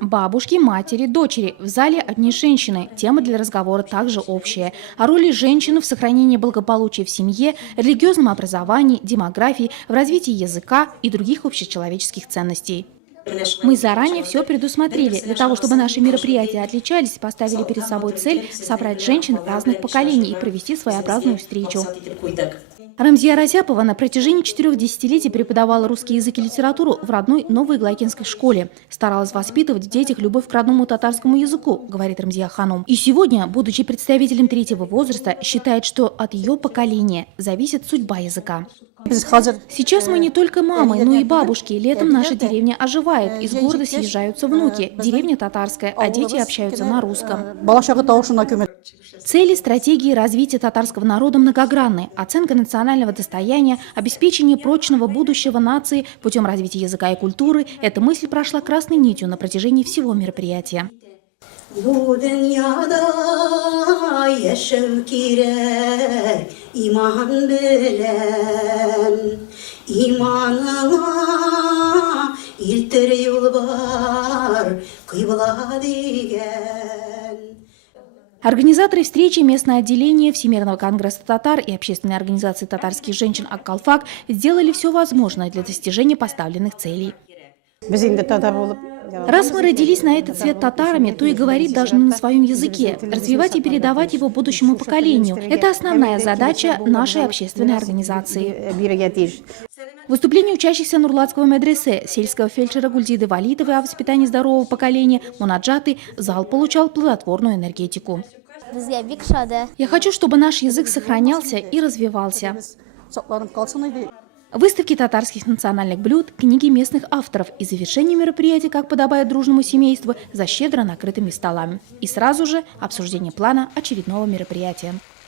Бабушки, матери, дочери. В зале одни женщины. Темы для разговора также общие. О роли женщины в сохранении благополучия в семье, религиозном образовании, демографии, в развитии языка и других общечеловеческих ценностей. Мы заранее все предусмотрели. Для того, чтобы наши мероприятия отличались, поставили перед собой цель собрать женщин разных поколений и провести своеобразную встречу. Рамзия Разяпова на протяжении 4 десятилетий преподавала русский язык и литературу в родной Новой Глайкинской школе. Старалась воспитывать в детях любовь к родному татарскому языку, говорит Рамзия Ханум. И сегодня, будучи представителем третьего возраста, считает, что от ее поколения зависит судьба языка. Сейчас мы не только мамы, но и бабушки. Летом наша деревня оживает. Из города съезжаются внуки. Деревня татарская, а дети общаются на русском. Цели стратегии развития татарского народа многогранны. Оценка национального достояния, обеспечение прочного будущего нации путем развития языка и культуры – эта мысль прошла красной нитью на протяжении всего мероприятия. Организаторы встречи, местное отделение Всемирного конгресса татар и общественной организации татарских женщин «Ак-Калфак» сделали все возможное для достижения поставленных целей. Раз мы родились на этот свет татарами, то и говорить должны на своем языке, развивать и передавать его будущему поколению. Это основная задача нашей общественной организации. Выступление учащихся Нурлатского медресе, сельского фельдшера Гульдиды Валитовой о воспитании здорового поколения, Мунаджаты, зал получал плодотворную энергетику. Я хочу, чтобы наш язык сохранялся и развивался. Выставки татарских национальных блюд, книги местных авторов и завершение мероприятия, как подобает дружному семейству, за щедро накрытыми столами. И сразу же обсуждение плана очередного мероприятия.